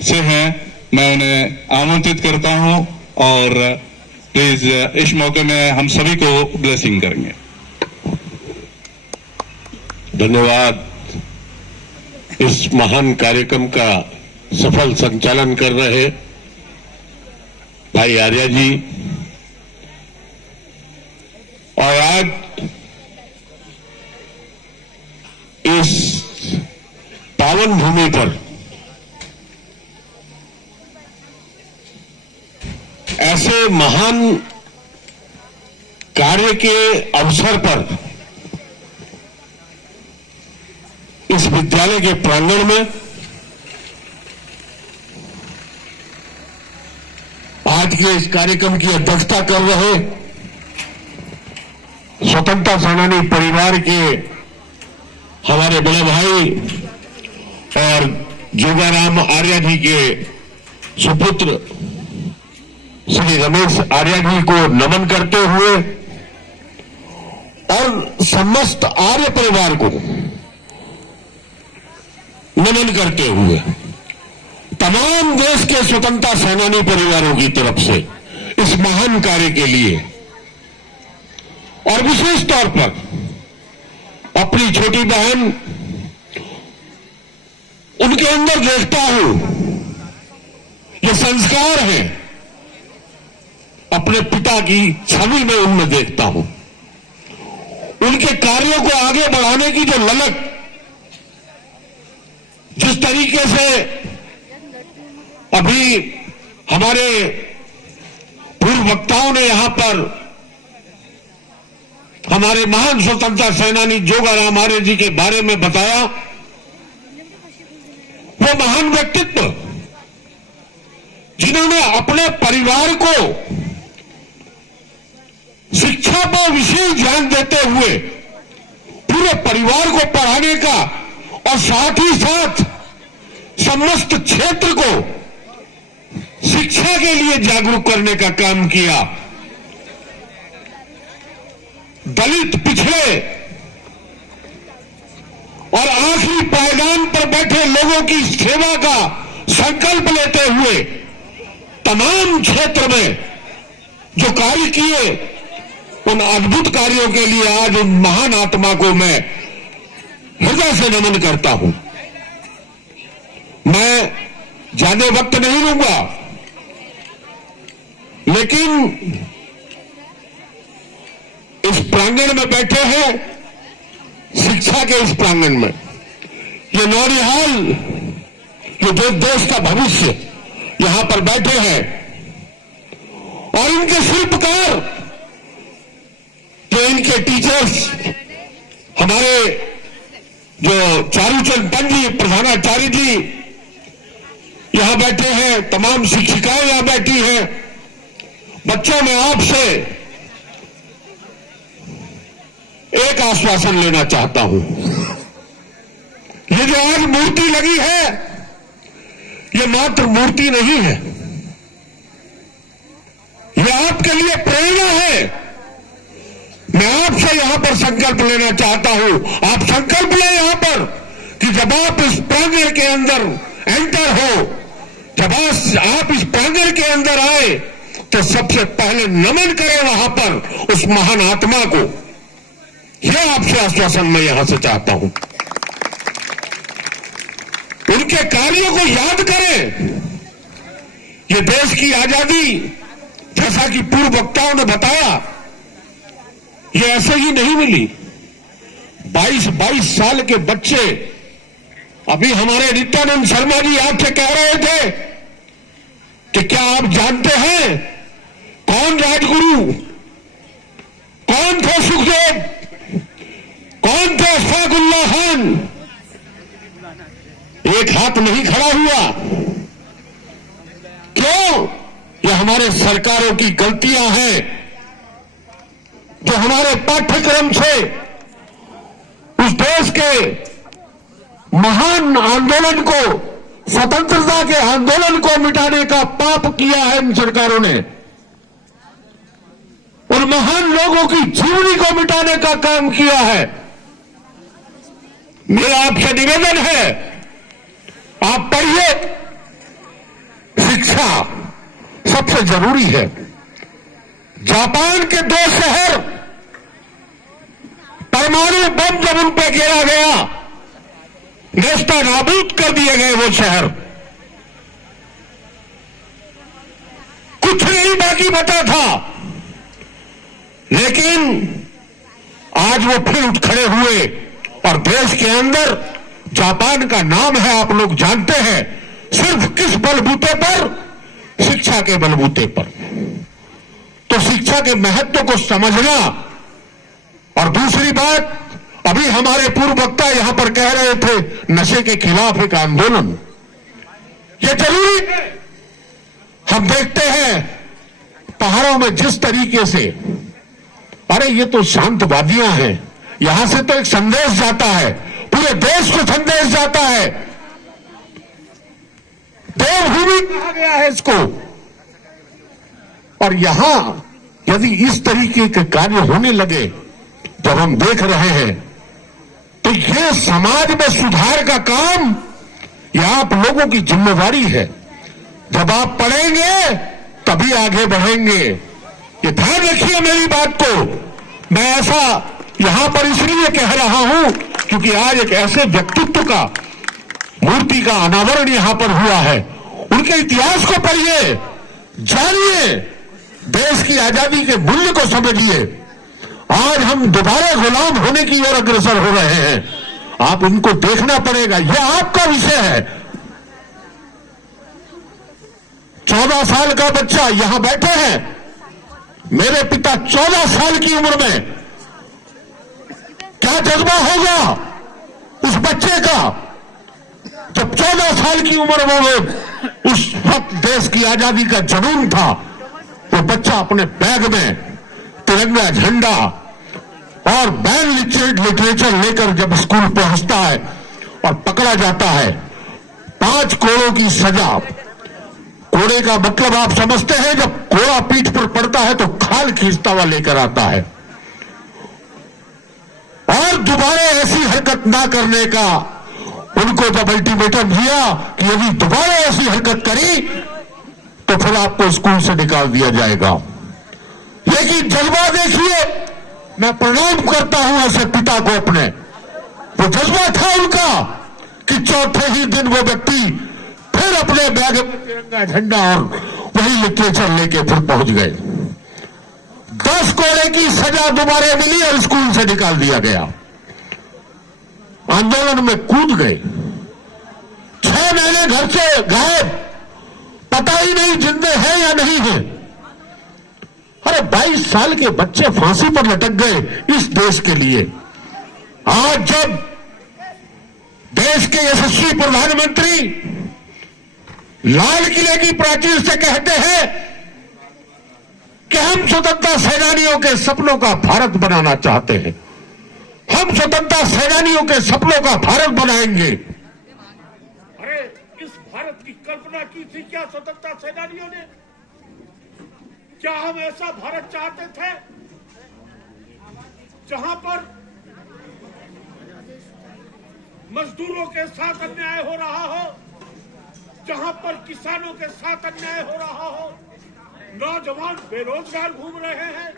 से हैं, मैं उन्हें आमंत्रित करता हूं और प्लीज इस मौके में हम सभी को ब्लेसिंग करेंगे। धन्यवाद। इस महान कार्यक्रम का सफल संचालन कर रहे भाई आर्या जी, और आज इस पावन भूमि पर ऐसे महान कार्य के अवसर पर इस विद्यालय के प्रांगण में आज के इस कार्यक्रम की अध्यक्षता कर रहे स्वतंत्रता सेनानी परिवार के हमारे बड़े भाई और जोगाराम आर्या जी के सुपुत्र श्री रमेश आर्या जी को नमन करते हुए और समस्त आर्य परिवार को नमन करते हुए तमाम देश के स्वतंत्रता सेनानी परिवारों की तरफ से इस महान कार्य के लिए और विशेष तौर पर अपनी छोटी बहन, उनके अंदर देखता हूं ये संस्कार है, अपने पिता की छवि में उनमें देखता हूं, उनके कार्यों को आगे बढ़ाने की जो ललक, जिस तरीके से अभी हमारे पूर्व वक्ताओं ने यहां पर हमारे महान स्वतंत्रता सेनानी जोगाराम आर्य जी के बारे में बताया, वो महान व्यक्तित्व जिन्होंने अपने परिवार को शिक्षा पर विशेष ध्यान देते हुए पूरे परिवार को पढ़ाने का और साथ ही साथ समस्त क्षेत्र को शिक्षा के लिए जागरूक करने का काम किया। दलित, पिछड़े और आखिरी पायदान पर बैठे लोगों की सेवा का संकल्प लेते हुए तमाम क्षेत्र में जो कार्य किए, उन अद्भुत कार्यों के लिए आज उन महान आत्मा को मैं हृदय से नमन करता हूं। मैं ज्यादा वक्त नहीं लूंगा, लेकिन इस प्रांगण में बैठे हैं, शिक्षा के इस प्रांगण में, ये नौनिहाल, ये देश का भविष्य यहां पर बैठे हैं और इनके शिल्पकार, जो इनके टीचर्स, हमारे जो चारूचंद पंत जी प्रधानाचार्य जी यहां बैठे हैं, तमाम शिक्षिकाएं यहां बैठी हैं। बच्चों, मैं आपसे एक आश्वासन लेना चाहता हूं, ये जो आज मूर्ति लगी है, ये मात्र मूर्ति नहीं है, ये आपके लिए प्रेरणा है। मैं आपसे यहां पर संकल्प लेना चाहता हूं, आप संकल्प लें यहां पर कि जब आप इस प्रांगण के अंदर एंटर हो, जब आप इस प्रांगण के अंदर आए, तो सबसे पहले नमन करें वहां पर उस महान आत्मा को। यह आपसे आश्वासन मैं यहां से चाहता हूं। उनके कार्यों को याद करें। ये देश की आजादी, जैसा कि पूर्व वक्ताओं ने बताया, ये ऐसे ही नहीं मिली। 22 साल के बच्चे, अभी हमारे नित्यानंद शर्मा जी आपसे कह रहे थे कि क्या आप जानते हैं कौन राजगुरु, कौन थे सुखदेव, कौन थे अशफाकुल्लाह खान? एक हाथ नहीं खड़ा हुआ। क्यों? ये हमारे सरकारों की गलतियां हैं, जो हमारे पाठ्यक्रम से उस देश के महान आंदोलन को, स्वतंत्रता के आंदोलन को मिटाने का पाप किया है इन सरकारों ने, और महान लोगों की जीवनी को मिटाने का काम किया है। मेरा आपसे निवेदन है, आप पढ़िए, सबसे जरूरी है। जापान के 2 शहर परमाणु बम जब उन पर गिरा गया, नेस्ता नाबूद कर दिए गए वो शहर, कुछ नहीं बाकी बचा था। लेकिन आज वो फिर उठ खड़े हुए और देश के अंदर जापान का नाम है, आप लोग जानते हैं, सिर्फ किस बलबूते पर? शिक्षा के बलबूते पर। तो शिक्षा के महत्व को समझना। और दूसरी बात, अभी हमारे पूर्व वक्ता यहां पर कह रहे थे नशे के खिलाफ एक आंदोलन, यह जरूरी है। हम देखते हैं पहाड़ों में जिस तरीके से, अरे ये तो शांतवादियां हैं, यहां से तो एक संदेश जाता है, पूरे देश को संदेश जाता है। देवभूमि कहा गया है इसको। और यहां यदि इस तरीके के कार्य होने लगे जब हम देख रहे हैं, तो ये समाज में सुधार का काम यह आप लोगों की जिम्मेवारी है। जब आप पढ़ेंगे तभी आगे बढ़ेंगे। ये ध्यान रखिए मेरी बात को। मैं ऐसा यहां पर इसलिए कह रहा हूं क्योंकि आज एक ऐसे व्यक्तित्व का मूर्ति का अनावरण यहां पर हुआ है। उनके इतिहास को पढ़िए, जानिए, देश की आजादी के मूल्य को समझिए। आज हम दोबारा गुलाम होने की ओर अग्रसर हो रहे हैं। आप उनको देखना पड़ेगा, यह आपका विषय है। 14 साल का बच्चा यहां बैठे हैं, मेरे पिता 14 साल की उम्र में, क्या जज्बा होगा उस बच्चे का जब 14 साल की उम्र में उस वक्त देश की आजादी का जुनून था। वो बच्चा अपने बैग में तिरंगा झंडा और बैन लिटरेचर लेकर जब स्कूल पहुंचता है और पकड़ा जाता है, 5 कोड़ों की सजा। कोड़े का मतलब आप समझते हैं, जब कोड़ा पीठ पर पड़ता है तो खाल खींचता हुआ लेकर आता है। और दोबारा ऐसी हरकत ना करने का उनको जब अल्टीमेटम दिया कि यदि दोबारा ऐसी हरकत करी तो फिर आपको स्कूल से निकाल दिया जाएगा। लेकिन जज्बा देखिए, मैं प्रणाम करता हूं ऐसे पिता को अपने। वो जज्बा था उनका कि चौथे ही दिन वो व्यक्ति फिर अपने बैग में तिरंगा झंडा और वही लिटरेचर लेके फिर पहुंच गए। 10 कोड़े की सजा दोबारा मिली और स्कूल से निकाल दिया गया। आंदोलन में कूद गए, 6 महीने घर से गायब, पता ही नहीं जिंदे हैं या नहीं है। अरे 22 साल के बच्चे फांसी पर लटक गए इस देश के लिए। आज जब देश के यशस्वी प्रधानमंत्री लाल किले की प्राचीर से कहते हैं कि हम स्वतंत्रता सेनानियों के सपनों का भारत बनाना चाहते हैं, हम स्वतंत्रता सेनानियों के सपनों का भारत बनाएंगे। अरे इस भारत की कल्पना की थी क्या स्वतंत्रता सेनानियों ने? क्या हम ऐसा भारत चाहते थे जहां पर मजदूरों के साथ अन्याय हो रहा हो, जहां पर किसानों के साथ अन्याय हो रहा हो, नौजवान बेरोजगार घूम रहे हैं?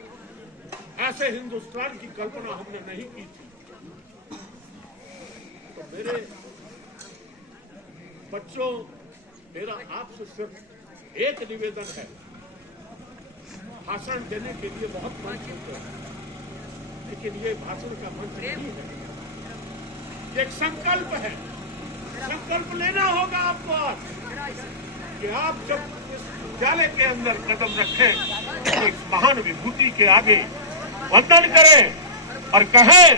ऐसे हिंदुस्तान की कल्पना हमने नहीं की थी। तो मेरे बच्चों, मेरा आपसे सिर्फ एक निवेदन है। भाषण देने के लिए बहुत मंच होते हैं, लेकिन ये भाषण का मंच नहीं है, एक संकल्प है। संकल्प लेना होगा आपको कि आप जब इस विद्यालय के अंदर कदम रखें तो इस महान विभूति के आगे वंदन करें और कहें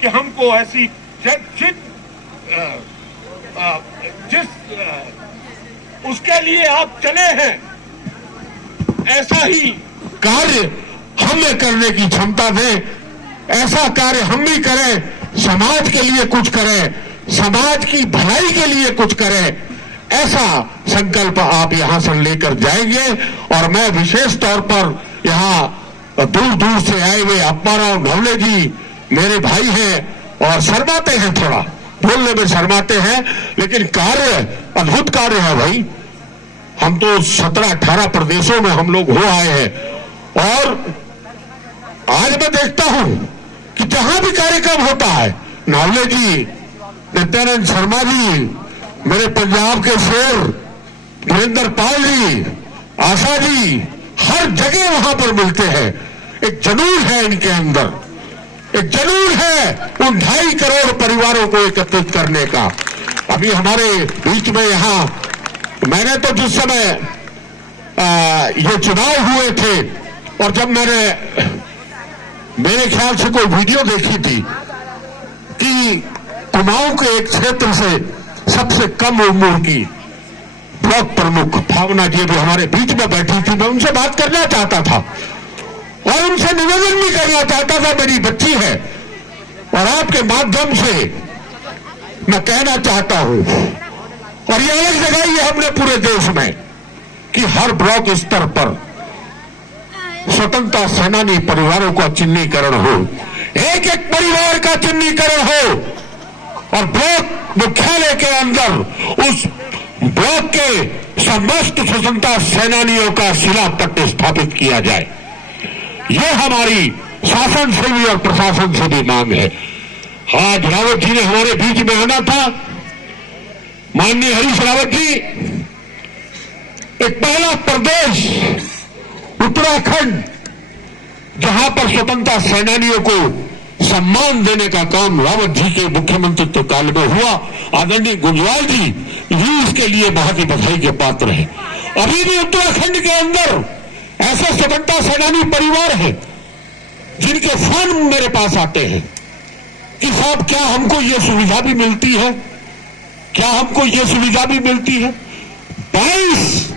कि हमको ऐसी उसके लिए आप चले हैं, ऐसा ही कार्य हमें करने की क्षमता दें। ऐसा कार्य हम भी करें, समाज के लिए कुछ करें, समाज की भलाई के लिए कुछ करें। ऐसा संकल्प आप यहां से लेकर जाएंगे। और मैं विशेष तौर पर यहां दूर दूर से आए हुए अप्पाराव ढवले जी मेरे भाई हैं और शर्माते हैं, थोड़ा बोलने में शर्माते हैं, लेकिन कार्य अद्भुत कार्य है भाई। हम तो 17-18 प्रदेशों में हम लोग हो आए हैं, और आज मैं देखता हूं कि जहां भी कार्यक्रम होता है, नावले जी, नित्यानंद शर्मा जी, मेरे पंजाब के शेर धीरेन्द्र पाल जी, आशा जी, हर जगह वहां पर मिलते हैं। एक जुनून है इनके अंदर, एक जुनून है उन 2.5 करोड़ परिवारों को एकत्रित करने का। अभी हमारे बीच में यहां, मैंने तो जिस समय ये चुनाव हुए थे, और जब मैंने मेरे ख्याल से कोई वीडियो देखी थी कि कुमाऊं के एक क्षेत्र से सबसे कम उम्र की ब्लॉक प्रमुख भावना जी भी हमारे बीच में बैठी थी। मैं उनसे बात करना चाहता था और उनसे निवेदन भी करना चाहता था, मेरी बच्ची है, और आपके माध्यम से मैं कहना चाहता हूं, और ये अलग जगाई है हमने पूरे देश में, कि हर ब्लॉक स्तर पर स्वतंत्रता सेनानी परिवारों का चिन्हीकरण हो, एक एक परिवार का चिन्हीकरण हो, और ब्लॉक मुख्यालय के अंदर उस ब्लॉक के समस्त स्वतंत्रता सेनानियों का शिलापट्ट स्थापित किया जाए। यह हमारी शासन से भी और प्रशासन से भी मांग है। आज रावत जी ने हमारे बीच में आना था। माननीय हरीश रावत जी, एक पहला प्रदेश उत्तराखंड, जहां पर स्वतंत्रता सेनानियों को सम्मान देने का काम रावत जी के मुख्यमंत्रित्व काल में हुआ। आदरणीय गुजराल जी भी इसके लिए बहुत ही बधाई के पात्र हैं। अभी भी उत्तराखंड के अंदर ऐसे स्वतंत्रता सेनानी परिवार हैं जिनके फोन मेरे पास आते हैं कि साहब, क्या हमको ये सुविधा भी मिलती है, क्या हमको ये सुविधा भी मिलती है। 22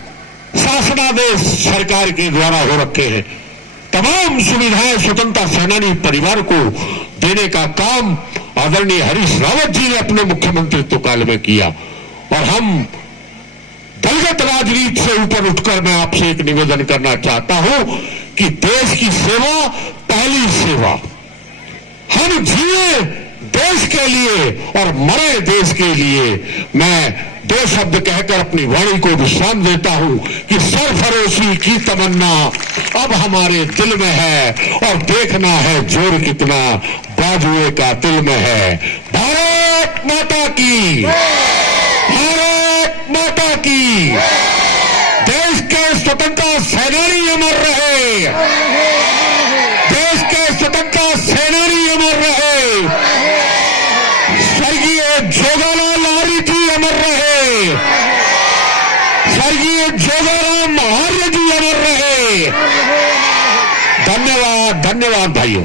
शासनादेश सरकार के द्वारा हो रखे हैं। तमाम सुविधाएं स्वतंत्रता सेनानी परिवार को देने का काम आदरणीय हरीश रावत जी ने अपने मुख्यमंत्रित्व काल में किया। और हम दलगत राजनीति से ऊपर उठकर मैं आपसे एक निवेदन करना चाहता हूं कि देश की सेवा पहली सेवा। हम जिए देश के लिए और मरे देश के लिए। मैं 2 शब्द कहकर अपनी वाणी को विश्राम देता हूं कि सरफरोशी की तमन्ना अब हमारे दिल में है, और देखना है जोर कितना बाजुए का दिल में है। भारत माता की, भारत माता की। देश के स्वतंत्रता सेनानी अमर रहे, देश के स्वतंत्रता सेनानी अमर रहे। स्वर्गीय जोगालाल लारी जी अमर रहे, स्वर्गीय जोगाराम आर्य जी अमर रहे। धन्यवाद, धन्यवाद भाइयों।